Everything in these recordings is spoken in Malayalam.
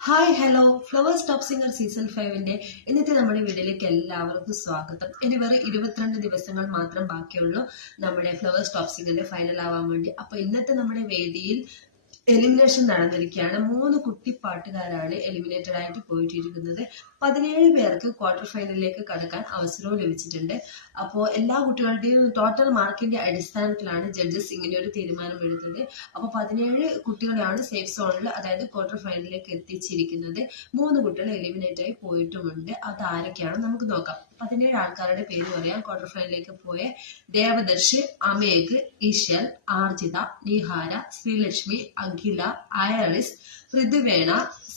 Hi hello Flowers top singer season 5ന്റെ ഇന്നത്തെ നമ്മുടെ വീഡിയോയിലേക്ക് എല്ലാവർക്കും സ്വാഗതം. ഇനി വെറും 22 ദിവസങ്ങൾ മാത്രം ബാക്കിയുള്ളൂ നമ്മുടെ ഫ്ലവേഴ്സ് ടോപ്പ് സിംഗറിന്റെ ഫൈനൽ ആവാൻ വേണ്ടി. അപ്പൊ ഇന്നത്തെ നമ്മുടെ വേദിയിൽ എലിമിനേഷൻ നടന്നിരിക്കുകയാണ്. 3 കുട്ടി പാട്ടുകാരാണ് എലിമിനേറ്റഡ് ആയിട്ട് പോയിട്ടിരിക്കുന്നത്. 17 പേർക്ക് ക്വാർട്ടർ ഫൈനലിലേക്ക് കടക്കാൻ അവസരവും ലഭിച്ചിട്ടുണ്ട്. അപ്പോൾ എല്ലാ കുട്ടികളുടെയും ടോട്ടൽ മാർക്കിന്റെ അടിസ്ഥാനത്തിലാണ് ജഡ്ജസ് ഇങ്ങനെ ഒരു തീരുമാനം എടുത്തത്. അപ്പോൾ 17 കുട്ടികളെയാണ് സേഫ് സോണിൽ, അതായത് ക്വാർട്ടർ ഫൈനലിലേക്ക് എത്തിച്ചിരിക്കുന്നത്. 3 കുട്ടികൾ എലിമിനേറ്റ് ആയി പോയിട്ടുമുണ്ട്. അത് ആരൊക്കെയാണെന്ന് നമുക്ക് നോക്കാം. 17 ആൾക്കാരുടെ പേര് പറയാം. ക്വാർട്ടർ ഫൈനലിലേക്ക് പോയ ദേവദർശ്, അമേഘ്, ഇഷൽ, ആർജിത, നിഹാര, ശ്രീലക്ഷ്മി, അഖില, ഐറിസ്, ഋതുവേണ,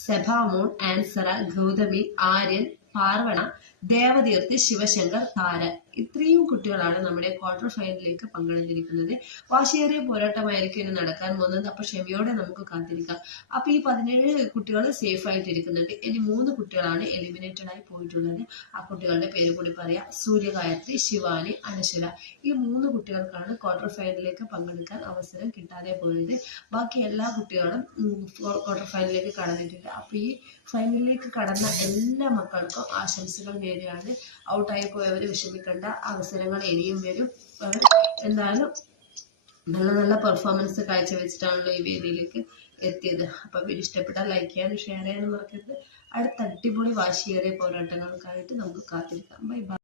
സെഭാമോൺ, ആൻസറ, ഗൗതമി, ആര്യൻ, പാർവണ, ദേവതീർത്ത്, ശിവശങ്കർ, താര. ഇത്രയും കുട്ടികളാണ് നമ്മുടെ ക്വാർട്ടർ ഫൈനലിലേക്ക് പങ്കെടുത്തിരിക്കുന്നത്. വാശിയേറിയ പോരാട്ടമായിരിക്കും ഇനി നടക്കാൻ പോകുന്നത്. അപ്പൊ ക്ഷമയോടെ നമുക്ക് കാത്തിരിക്കാം. അപ്പൊ ഈ 17 കുട്ടികൾ സേഫ് ആയിട്ടിരിക്കുന്നുണ്ട്. ഇനി 3 കുട്ടികളാണ് എലിമിനേറ്റഡ് ആയി പോയിട്ടുള്ളത്. ആ കുട്ടികളുടെ പേര് കൂടി പറയാം. സൂര്യഗായത്രി, ശിവാനി, അനശ്വര. ഈ 3 കുട്ടികൾക്കാണ് ക്വാർട്ടർ ഫൈനലിലേക്ക് പങ്കെടുക്കാൻ അവസരം കിട്ടാതെ പോയത്. ബാക്കി എല്ലാ കുട്ടികളും ക്വാർട്ടർ ഫൈനലിലേക്ക് കടന്നിട്ടുണ്ട്. അപ്പൊ ഈ ഫൈനലിലേക്ക് കടന്ന എല്ലാ മക്കൾക്കും ആശംസകൾ നേരെയാണ്. ഔട്ടായി പോയവർ വിഷമിക്കേണ്ട, അവസരങ്ങൾ ഇനിയും വരും. എന്തായാലും നല്ല നല്ല പെർഫോമൻസ് കാഴ്ചവെച്ചിട്ടാണല്ലോ ഈ വേദിയിലേക്ക് എത്തിയത്. അപ്പൊ വീഡിയോ ഇഷ്ടപ്പെട്ടാൽ ലൈക്ക് ചെയ്യാനും ഷെയർ ചെയ്യാനും മറക്കരുത്. അടുത്ത അടിപൊളി വാശിയേറിയ പോരാട്ടങ്ങൾക്കായിട്ട് നമുക്ക് കാത്തിരിക്കാം. Bye bye.